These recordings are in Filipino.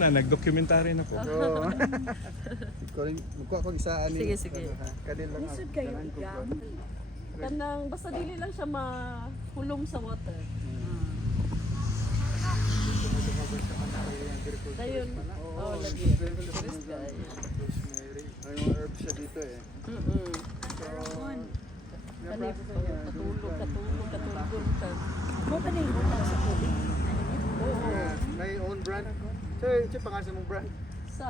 na, nag-documentary na po. Oo. Ikaw rin, magkuha ko isa ani. Sige, sige. Kadil lang. Lisod kayo igam. Kanang basta dili lang siya mahulom sa water. Dayon. Oo, lagi. Rest guy. Rosemary. May mga herbs siya dito eh. So, Kani katulog ka. Mo pa na yung sa tubig. Oo. may own brand. So, ito pangalan mong brand. Sa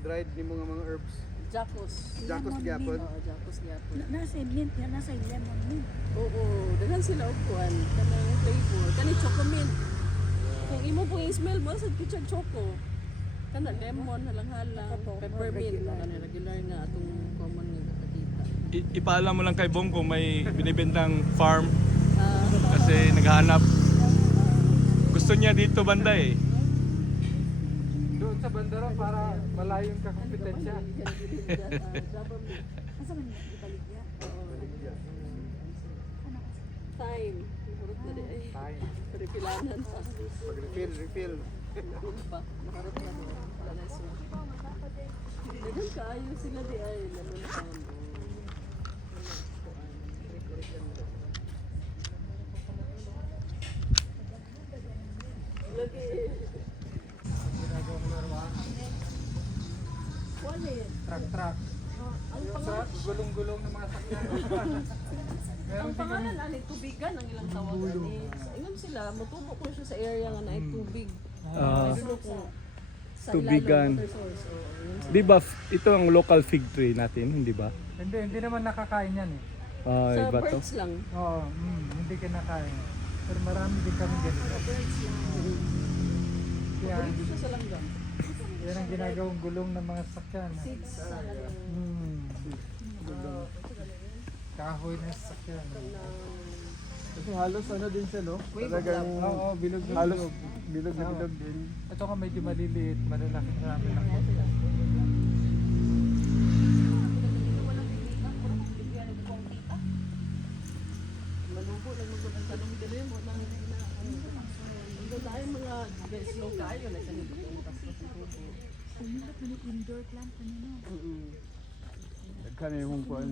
Dried ni mga herbs. Jacos. Jacos gyapon. Oo, Jacos gyapon. Nasa mint yan, nasa lemon mint. Oo, daghan sila upuan. Kanang flavor. Kani chocolate. Kung imo po yung smell mo sa kitchen choco. Kana lemon, halang-halang, peppermint. Kana regular nga atong common nga nakakita. Ipaalam mo lang kay Bong kung may binibentang farm Ah, kasi naghahanap. Gusto niya dito banda eh. Doon sa bandara para malayo yung kakompetensya. Asa man yung ibaligya? Time. Hurot na di ay. Refilanan pa. Refill. Ano pa? Nakarot na mo. Wala na iso. Dagan kaayo sila di ay. Lemon palm. Lagi. Wala yan. Truck. Ang Yung pangalan, sa gulong-gulong ng mga sakyan. ang pangalan ani tubigan ang ilang tawag ani. Ingon sila, mutubo ko siya sa area nga naay tubig. Ah. I don't know kung sa Tubigan. ilalong water source. Oo, yun sila. Di ba ito ang local fig tree natin, hindi ba? Hindi naman nakakain yan eh. Ah, Sa iba to. birds lang. Oo, hindi kinakain. Pero marami din kami ganito. Birds lang. Kaya Paborito siya sa langgam. yan ang ginagawang gulong ng mga sakyan. Seeds sa langgam. Kahoy na sakyan. Kasi halos ano din siya, no? Wave Talagang Oo, bilog na halos bilog. bilog din. Ito ka medyo maliliit, malalaki marami lang. Malubo lang mo ang tanong dili mo nang na ano tayo mga slow kayo na kanito ang pasto sa tubo. Umilot na yung indoor plant kanino. Kani mong kuan.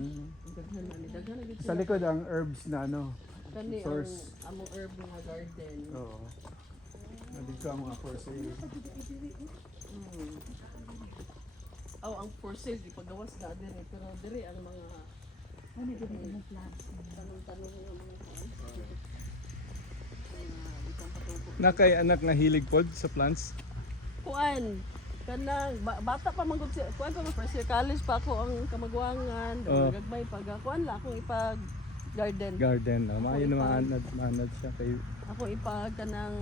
Daghan na ni daghan na gid Sa likod ang herbs na ano. kani ang source. among herb nga garden. Oo. Nandito ang mga for sale. Aw ang for sale gipagawas na diri pero diri ang mga Ano din yung plants? tanong-tanong nga mga itong patubo. Na kay anak na hilig pod sa plants. Kuan kanang bata pa man gud siya kuan pa man first year college pa ako ang kamagwangan Oo. gagmay pag kuan la akong ipag garden Garden. Maayo na maanad siya kay ako ipag kanang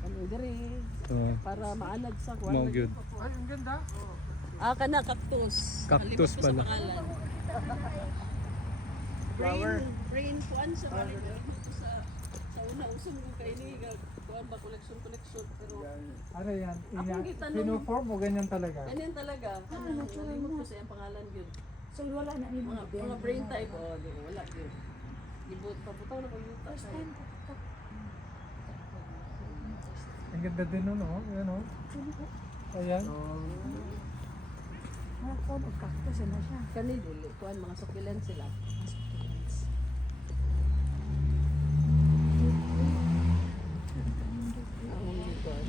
ano diri para maanad sa kuan mo good. Ay, ang ganda. kana cactus Cactus Kalimot ko pala. sa pangalan Flower. brain kuan sa pangalan sa una usong ko kay ni kuan ba collection pero Ano yan? Akong gitanong- Pinoform o ganyan talaga? ganyan talaga kanang nalimot ko sa iyang pangalan gyud So wala na ni mga brain type di wala gyud gibut pabutaw na pagyuta First time ko. Ang ganda din nun, oh. Yan, oh. Ayan. Mga form of cactus na siya. kani dili kuan mga succulent sila among gikuan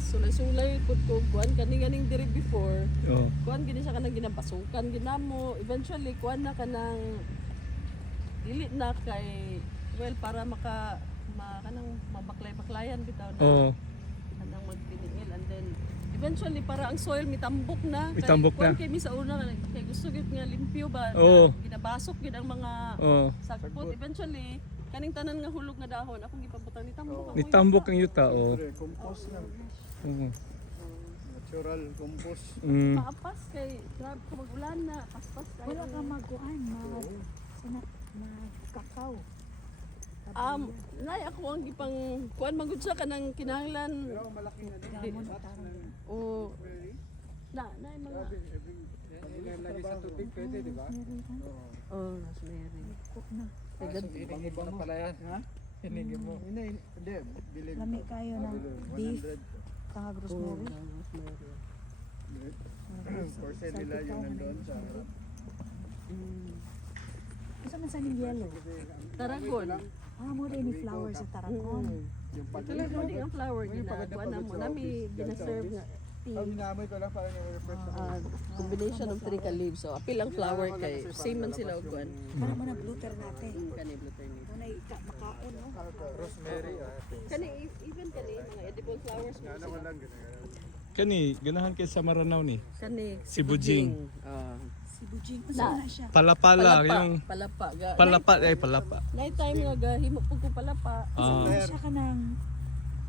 sulay-sulay pud ko kuan kani diri before Oh. kuan gini siya kanang ginapasukan ginamo eventually kuan na kanang dili na kay well para kanang mabaklay-baklayan bitaw na Oh. kanang magpiningil and then eventually para ang soil mitambok na Mitambok kuan na. kay mi sa una kay gusto gyud nga limpyo ba Oo. na ginabasok gyud ang mga Oh. sagpot eventually kaning tanan nga hulog nga dahon akong gipabutang ni tambok Nitambok ang yuta oh. Pre, compost lang. Oo. Natural compost. maapas kay grabe ko mag-ulan na paspas kay Wala ka maguan, mag kakao. nay ako ang gipang kuan magud siya kanang kinahanglan Pero malaking ano. Gamon at tarong. o nay mga Ilalagay sa tubig pwede, di ba? Meron ka. oh rosemary Cook na. Hiningin mo na pala yan. Ha? Hiningin mo. Hindi, bilhin. Lami kayo ng beef. Kang rosemary. Porse nila yung nandun sa harap. Gusto man sa ning yellow. Taragon. Mo rin ni flower sa Tarragon. Yung Ito lang mo ang flower ginagawa na mo. Nami ginaserve nga tea. minamoy ko lang parang yung refresh na. Combination of three ka leaves. So, apil ang flower kay same man sila og kuan. Para mo na bluter natin. Kani blue turnip. Muna makaon, no? Rosemary. Kani even kani mga edible flowers mo Ano ko sila. lang ginagawa. Kani, ganahan kay sa Maranao ni. Kani Si Bujing. Si Bujing. Gusto na siya. Palapala, yung palapa. palapa ay palapa. Night time nga gahimo pug ko palapa. Ah, Siya ka ng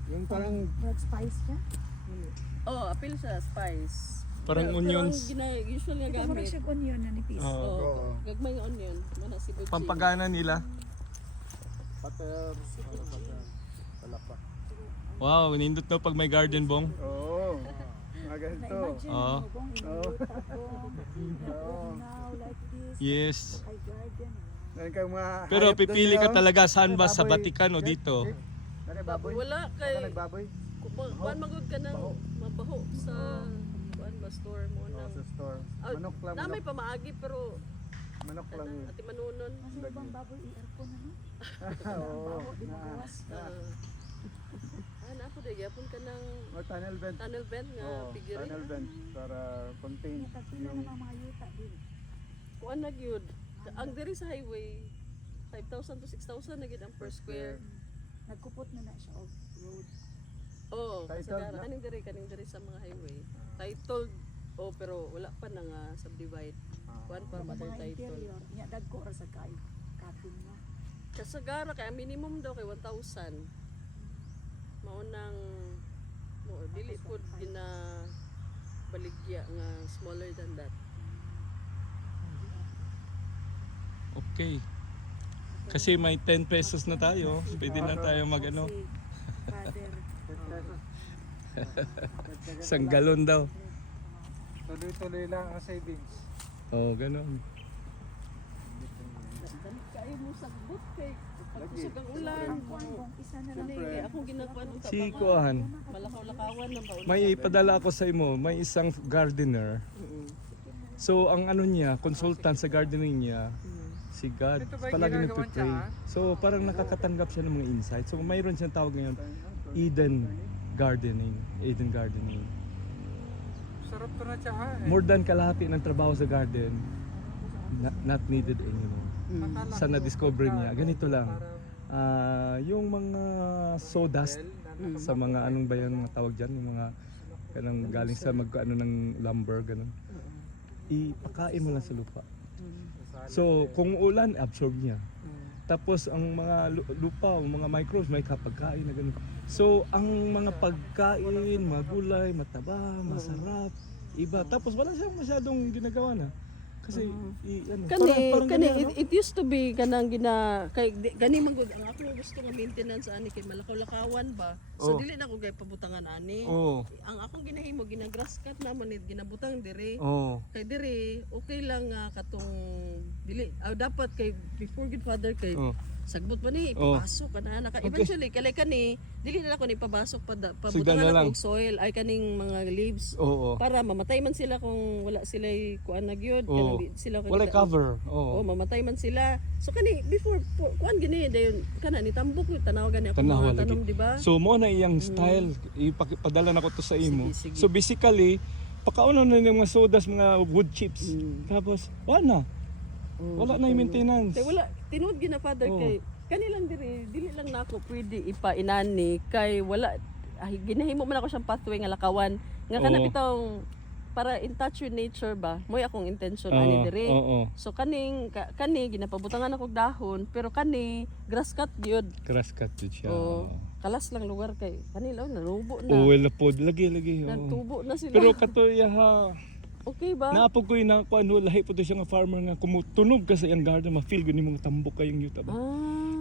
Yung parang red spice siya. Oh, apil sa spice. parang Pero onions. ang usual nga Ito mo gamit. siya onion na nipis. Oo. Oh, gagmay nga onion. Mana si Bujing. Pampagana nila. pater. Palapa. Wow, nindot na pag may garden bong. Oo. Mga ganito. Na-imagine Oo. mo bang inulit ako. Now like this. Yes. Ay garden. Meron kang mga Pero hayop doon, pipili ka no? talaga saan ba sa Baboy. Vatican o dito? Ano baboy? Wala Baka kay nagbaboy? kuan magud ka nang mabaho sa kuan ba store mo Oo, nang. sa store. Ah, Manok lang. Namay pa maagi pero Manok lang. ano, ati manunon. Mas bang baboy i-aircon na, no? Oo. Di magawas. Na ako de gyapon ka ng O tunnel vent. tunnel vent nga Oo, figure. tunnel vent para contain Tagpila yung na mga yuta din. Kuan na gyud. Ang diri sa highway 5,000 to 6,000 na gyud ang per square. Nagkupot na na siya og road. Oh, Titled kasagaran na? kaning diri sa mga highway. Titled pero wala pa na nga subdivide. Kuan pa Mga mother title. interior, niya dagko ra sa kay cutting na. Kasagara kay ang minimum daw kay 1,000. Maunang mo dili pud gina baligya nga smaller than that. Okay. Kasi may 10 pesos na tayo. Pwede na tayo mag ano. Si father. Isang galon daw. Tuloy-tuloy lang ang savings. Oh, ganun. Kay mo sagbot kay pagkusog ang ulan. Kung isa na lang. Kani akong ginakuan og Si Kuan, malakaw-lakawan na ba? may ipadala ako sa imo, may isang gardener. So ang ano niya, consultant sa gardening niya, si God, Ito ba yung palagi ginagawa nagpe-pray. niya, So parang nakakatanggap siya ng mga insights. So mayroon siyang tawag ngayon, Eden Gardening. Eden Gardening. Sarap to na siya ha. More than kalahati ng trabaho sa garden, not needed anymore. Akala Sa ko na-discover pagka, niya, ganito lang. parang Yung mga sawdust gel na sa mga anong ba yung tawag dyan, yung mga kanang galing sa ano ng lumber, ganun. Ipakain mo lang sa lupa. So, kung ulan, absorb niya. Tapos ang mga lupa, ang mga microbes, may kapagkain na ganun. So, ang mga pagkain, mga gulay, mataba, masarap, iba. Tapos wala siyang masyadong ginagawa na. Kasi, ano, Kani ganyan, ano? it used to be kanang gina kay gani man gud ang ako gusto nga maintenance ani kay malakaw-lakawan ba. So Oh. dili na ko gay pabutangan ani. Oo. Ang akong ginahimo gina-grass cut na mo ni ginabutang diri. Oo. Kay diri okay lang nga katong dili dapat kay before good father kay Oo. sagbot pa ni Oh. ipapasok ka na naka Okay. eventually kalay kani dili na ako ni pabasok pa Sudan na pabutangan lang. og soil ay kaning mga leaves Oo. para mamatay man sila kung wala sila kuan na gyud Oo. kanang di sila Wala cover. Oh, Oo. mamatay man sila. So kani before kuan gini dayon kana ni tambok ni tanaw gani ako Tanawa mga lagi. tanom di ba? So mo na iyang style, ipadala na ko to sa imo. Sige, sige. So basically, pakauna na yung mga sodas, mga wood chips. Tapos wala na. Wala na yung maintenance. Kay wala tinuod gina father Oo. kay kanilang dili lang nako pwede ipainani kay wala ginahimo man ako siyang pathway nga lakawan nga kana Oo. bitong para in touch with nature ba moy akong intention ani diri. Oo. So kani ginapabutangan ako og dahon pero kani grass cut gyud. Grass cut yun siya. Oh, kalas lang lugar kay kanila narubo na. Oh, well po, lagi. Oo. Nagtubo na sila. Pero kato ha, okay ba? naapog ko yung ano, lahi po to siya nga farmer nga kumutunog ka sa iyang garden, ma-feel ko ni mga tambok kayong yuta ba.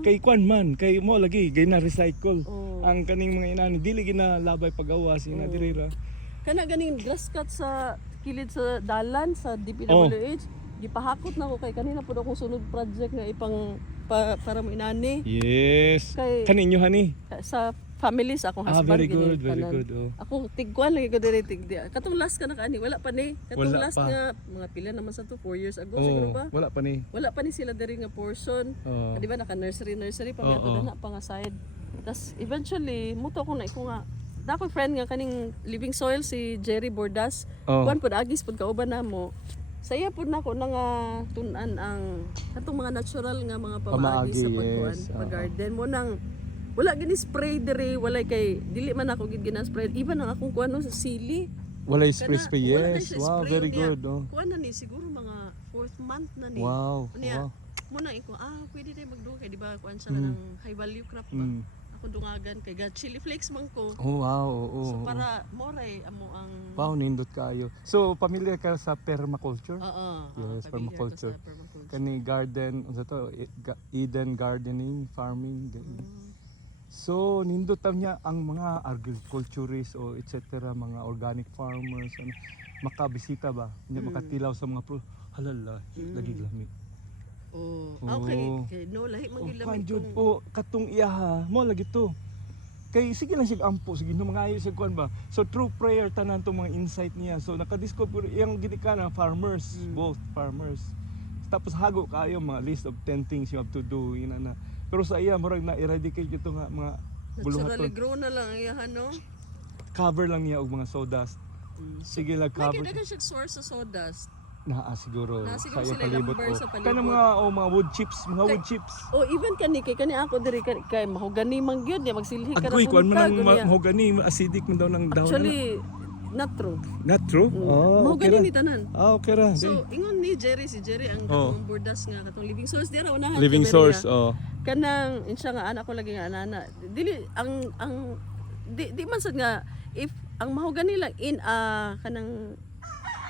Kay kwan man, kay mo lagi, kay na-recycle. Oh. Ang kaning mga inani, dili ginalabay pagawas, yung nadirira. Kana ganing grass cut sa kilid sa dalan sa DPWH. Gipahakot na ko kay kanina pud akong sunod project nga ipang para mo inani. Yes. Kay- Kaninyo hani. Sa families akong husband. Very gini, good, very kanan. good. Oh. Ako tigkuan lagi ko diri tigdi. Katong last ka na kaani, wala pa ni. Katong Wala last pa. nga mga pila naman sa to 4 years ago siguro Oh, ba? wala pa ni. Wala pa ni sila diri nga portion. Oh. Di ba naka nursery pa Oo. oh, na pa nga side. Tas eventually muto ko na iko nga dako friend nga kaning Living Soil si Jerry Bordas. Oh. Kuan pud agis pud kauban namo. Saya pud nako na nga tun-an ang katong mga natural nga mga pamaagi sa Pamaagi, pagkuan, yes. pag-garden mo nang wala gini spray diri, wala kay dili man ako gid gina-spray. Even ang akong kuan no sa sili. Wala spray spray. Wala na Yes. siya Wow, spray very niya. good. Oh. Kuan na ni siguro mga 4th month na ni. Wow. Unya, Wow. muna iko pwede tayo magduha kay di ba kuan siya ng high value crop ba. Mm. Ako dungagan kay ga chili flakes man ko. Oh, wow. Oo. So para more amo ang Wow, nindot kayo. So, familiar ka sa permaculture? oo, Yes, familiar ko permaculture. sa permaculture. Kani garden, unsa to? Eden gardening, farming. ganun. So, nindot tam niya ang mga agriculturists o etc. mga organic farmers ano, makabisita ba? Hindi makatilaw sa mga halala, lagi lami. Oh, Oo. okay. Kay no lahi man Oh, gyud lami kanjud kung po katong iyaha mo lagi to. Kay sige lang sig ampo sige no mga ayo sa kuan ba. So through prayer tanan tong mga insight niya. So nakadiscover iyang ginikana farmers, both farmers. Tapos hago kayo mga list of 10 things you have to do ina na. Pero sa iya murag na eradicate ito nga mga naturally buluhaton. grow na lang iyahan no. Cover lang niya og mga sawdust. Sige lang Lagi cover. dagan siya source sa sawdust. Siguro Naa siguro sa iya sila palibot. lumber sa palibot. Kana mga wood chips, mga wood chips. Oh, even kani ako diri kay mahogani man gyud ya magsilhi ka Agoy, kuan man buntag, ang unya. mahogani, acidic man daw ng dahon. Actually not true. Not true? Oh, okay Mahogani ra. ni tanan. Okay ra. So, ingon ni Jerry, si Jerry ang Oh. katong bordas nga katong living source dira unahan Living kay source, Maria. oh. Kanang insya nga anak ko lagi nga anana. Dili di man sad nga if ang mahogani lang in kanang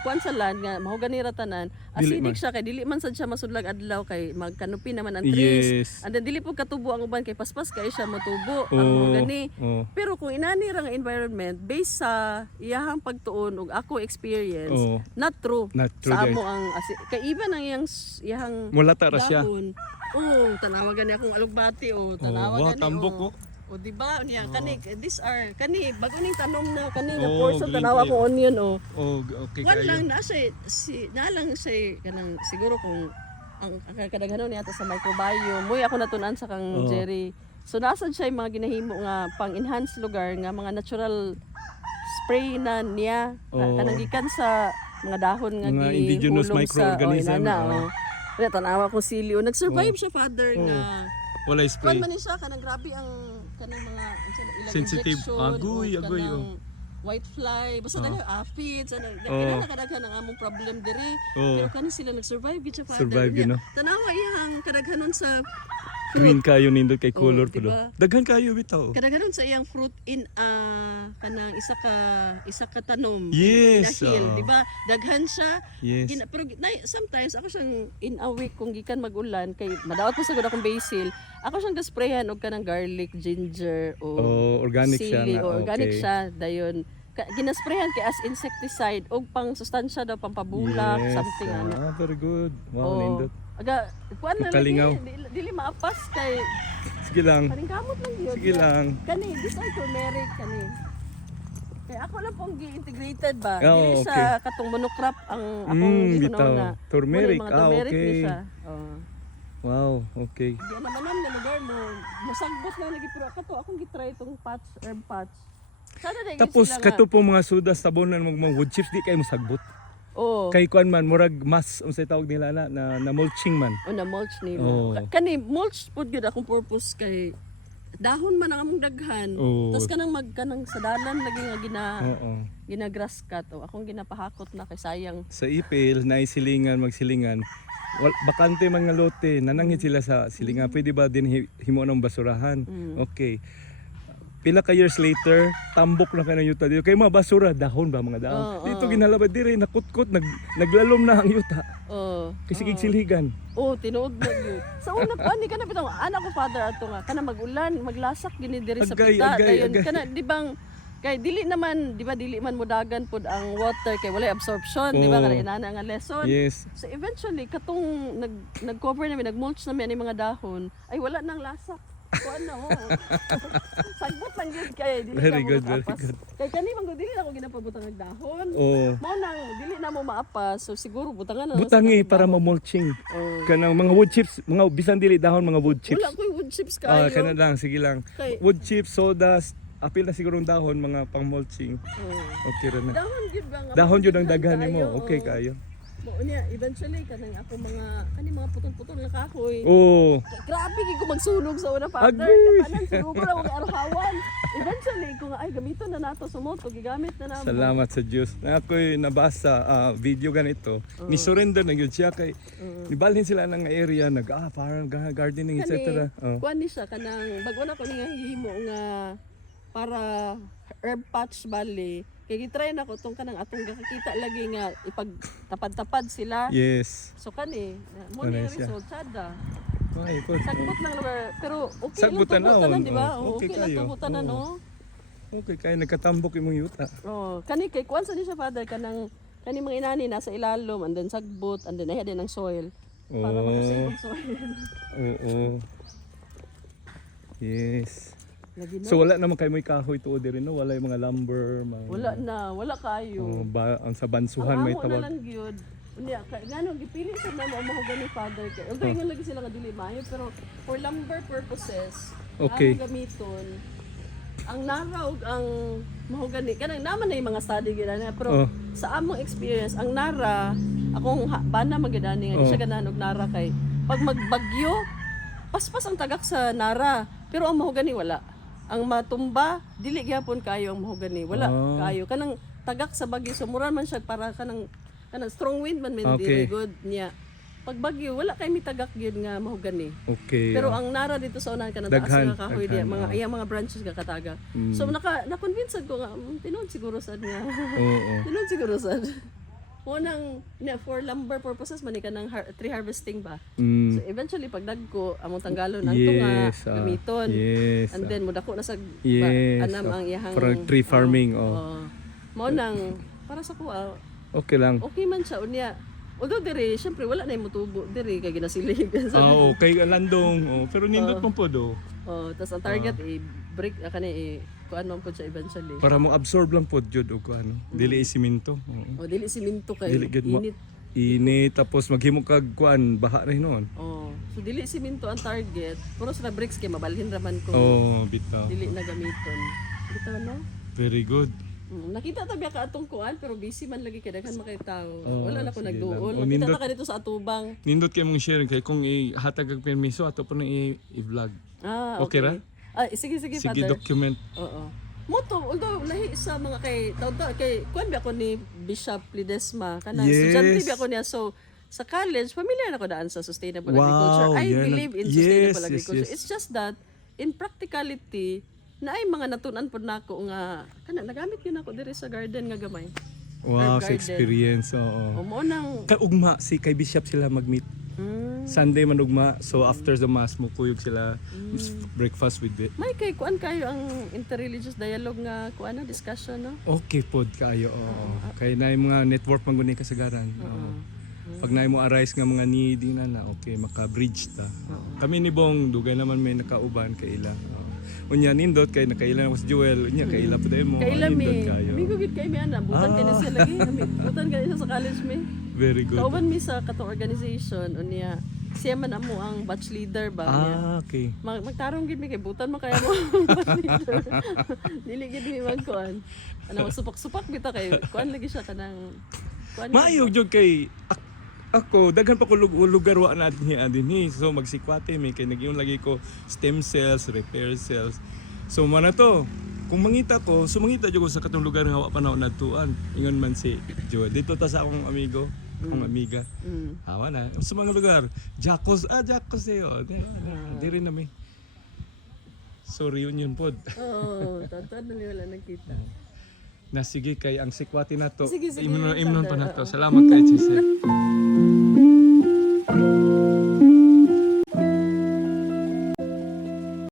kuan sa land nga mahogani ra tanan Dili man. acidic siya kay dili man sad siya masudlag adlaw kay magkanupi naman ang trees. Yes. And then dili po katubo ang uban kay paspas kay siya matubo ang Oh, mahogani. oh. Pero kung inani ra nga environment based sa iyahang pagtuon ug ako experience, Oh. not true. Not true, Sa guys. amo ang kay even ang iyahang Mulata ra siya. dahon. Oh, tanawagan niya akong alugbati oh, tanawagan wow, tambok, oh. O di ba niya kani these are kani bago ning tanom na kani nga Oh, portion green tanawa tea. ko onion oh. Oh, okay Wan kayo. lang na siya na lang siya kanang siguro kung ang kadaghanon niya sa microbiome. Moy ako natunan sa kang Oh. Jerry. So nasad siya yung mga ginahimo nga pang-enhance lugar nga mga natural spray na niya Oh. kanang gikan sa mga dahon nga Mga indigenous gihulog microorganism, inana, oh. Kaya tanawa ko sili. Nag-survive siya father nga Wala Kuan spray. man ni siya kanang grabe ang kanang mga ilang Sensitive. injection, Agoy, o agoy, kanang white fly basta dali aphids ano Oh. kadaghan ang among problem diri Oh. pero kani sila nag-survive gid siya father. Survive Niya, yun, no? Tanawa iyang kadaghanon sa Green kayo nindot kay color Oh, po do. diba? Daghan kayo bitaw. kadaghanon sa iyang fruit in kanang isa ka tanom Yes, in a hill, oh. di ba? Daghan siya. Yes. Pero sometimes ako siyang in a week kung gikan magulan kay madawat ko sa gud akong basil. Ako siyang gasprayan og kanang garlic, ginger o Oh, organic siya sili na. o organic Okay. siya dayon. Ginasprayan kay as insecticide og pang sustansya daw pampabulak something ano. Very good. Wow, Oo. nindot. Aga kuan na Kalingaw. lagi dili maapas kay Sige lang. kaning kamot lang gyud. Sige lang. Kani this are turmeric kani. Kay ako lang pong gi-integrated ba. Oh, Dili okay. sa katong monocrop ang akong bitaw. na. Turmeric. Mga turmeric ni Okay. siya. Oh. Wow, okay. Di naman nga lugar mo. Masagbot na lagi pero akong gitry itong patch herb patch. Sana dahil Tapos sila kato po mga sudas tabonan mga wood chips di kayo mosagbot. Oh. Kay kuan man murag mas unsay tawag nila na mulching man. O na mulch nila. Oh. Kani mulch pud gyud akong purpose kay dahon man ang among daghan. Oh. Tas kanang magkanang sa dalan lagi nga Oo. gina-grass cut o akong ginapahakot na kay sayang. Sa ipil na silingan magsilingan. Bakante man nga lote nananghit sila sa silingan. Pwede ba din himo ng basurahan? Okay. Pila ka years later, tambok na kayo yuta dito. Kay mga basura, dahon ba mga dahon? Oo, Dito ginalabad dire, nakutkot, naglalom na ang yuta. Oh. Kasi silhigan. Oh, tinuod na gyud. Sa una pa ni kana bitong anak ko father ato nga kana magulan, maglasak gini diri sa Agay, pita agay, dayon agay. kana di bang Kay dili naman, di ba dili man mudagan pod ang water kay walay absorption, di ba Oo. kana inana nga lesson. Yes. So eventually katong nag-cover namin, nag-mulch namin ani mga dahon, ay wala nang lasak. Kuan na mo. Sagbot lang gyud kay dili Very na mo good, very maapas. good. Kay kani man gud dili na ako ginapabutang ng dahon. Oo. Mao nang dili na mo maapas, so siguro butangan na lang sa Butangi kanang para dahon. ma-mulching. Oo. Kanang mga wood chips, mga bisan dili dahon, mga wood chips. Wala ko'y wood chips Ah, kayo. kana lang, sige lang. Kay- Wood chips, sodas, apil na siguro dahon, mga pang-mulching. Oo. Okay ra na. Dahon gyud ba nga? Dahon jud ang daghan kayo, nimo. Okay oo. kayo. Mo niya eventually kanang ako mga putol-putol nga kahoy. Oo. Grabe gid ko magsunog sa una father. Agoy! Kapanan sunog lang og arahawan. Eventually ko nga ay gamiton na nato sa moto, gigamit na namo. Salamat sa Diyos. Na ako'y nabasa video ganito. Ni surrender na yun siya kay nibalhin sila ng area parang gardening etc. Oh. Kuan ni siya kanang bago na ko ni nga himo nga para herb patch bali. Kay gitry na ko tong kanang atong gakakita lagi nga ipagtapad-tapad sila. Yes. So kani, mo Ano ni siya? result sada. Ay, po. Sagbot lang naman, pero okay Sagbutan lang na, tabutan di ba? oh. Okay, Okay lang kayo. tabutan na, Oo. no? Okay kay nagkatambok imong yuta. Oh, kani kay kuan sa ni siya father kanang kani mga inani nasa ilalom and then sagbot and then ay din ng soil. Para Oh. makasave ang soil. Oo. Yes. Lagi na. So wala naman kay may kahoy tuod diri no, wala yung mga lumber, mga Wala na, wala kayo. ang sa Ang bansuhan may amo na tawag. lang gyud. Unya kay ngano gipili sa namo ang mga gani father kay. Although ingon lagi sila nga dili maayo pero for lumber purposes, Okay. ang gamiton ang nara ug ang mahogani kanang naman na yung mga study gid na pero Oh. sa among experience ang nara akong bana magidani nga di Oh. siya ganahan og nara kay pag magbagyo paspas ang tagak sa nara pero ang mahogani wala. Ang matumba dili gyapon kayo ang mahogani wala Oh. kayo kanang tagak sa bagyo so mura man siya para kanang strong wind man Okay. dili good niya. Pag bagyo wala kay mitagak gyud nga mahogani. Okay. Pero ang nara dito sa unahan kanang taas Daghan, nga kahoy daghan, diya mga oh. iya mga branches nga kataga. Mm. So na-convince ko nga tinuod siguro sad nga. Oo. Tinuod siguro sad. Unang for lumber purposes man ka ng tree harvesting ba. Mm. So eventually pag dagko among tanggalon ang tunga gamiton. Yes. And then mudako na sa Yes, anam ang iyahang parang tree farming, oh. Oo. Mao nang para sa kuha Okay lang. okay man siya unya. Although diri syempre wala na yung mutubo diri kay ginasilig. Okay landong. Oh, pero nindot mo po do. Oh, tas ang target break kani kuan man pud siya eventually. Para mo absorb lang po jud og ano. Dili siminto. Oh, dili siminto kay Dili gid mo. init. Init tapos maghimo kag kuan baha rin noon. Oh, so dili siminto ang target. Puro sa bricks kay mabalhin raman ko. Oh, bitaw. Dili na gamiton. Bitaw no? Very good. Nakita ta biya ka atong kuan pero busy man lagi kay daghan makay tawo. Oh, Wala na ko sige nagduol. lang. Oh, Nakita nindot- ta ka dito sa atubang. Nindot kay mong share kay kung ihatag kag permiso ato pa nang i-vlog. Ah, Okay okay. ra? Sige, Sige father. document. Oo. Moto, although lahi sa mga kay kay kuan ba ako ni Bishop Ledesma kanang Yes. estudyante ba ako niya so sa college familiar na ko daan sa sustainable Wow, agriculture. I yan. believe in Yes, sustainable yes, agriculture. yes. It's just that in practicality na ay mga natunan pod nako nga kana nagamit yun ako diri sa garden nga gamay. Wow, Herb sa garden. experience. O Oo. mo nang Kay ugma si kay Bishop sila mag-meet. Sunday man ugma. So after the mass mo kuyog sila breakfast with it. may kay kuan kayo ang interreligious dialogue nga kuan na discussion no. Okay pod kaayo. Oo. Kay na mga network man guni kasagaran. Oo. Pag naay mo arise nga mga needy na okay maka-bridge ta. Kami ni Bong dugay naman may nakauban kay ila. Oo. Unya nindot kay nakailan ako sa Joel. Unya kay ila pud mo. Kaila Nindot mi. kayo. Amigo gid kay mi ana butan kay siya lagi. Butan kay siya sa college mi. Very good. Kauban mi sa katong organization unya siya man amo ang batch leader ba niya. Okay. Magtarong gid mi kay butan man kaya mo ang batch leader. Dili gid mi magkuan. Ano magsupak-supak bita kay kuan lagi siya kanang kuan. Maayog jud kay ako daghan pa ko lugar wa na dinhi. So magsikwate mi kay nagyon lagi ko stem cells, repair cells. So mana to. Kung mangita ko, sumangita jud ko sa katong lugar nga wa pa na nadtuan. Ingon man si Joe. Dito ta sa akong amigo, akong amiga. Hawa na. Sa mga lugar, Jacos yo. Diri na mi. So reunion pod. Oo, tatad na mi wala nakita. Na sige kay ang sikwati nato. Sige, Imnon pa Father, nato. Salamat kay Jesus.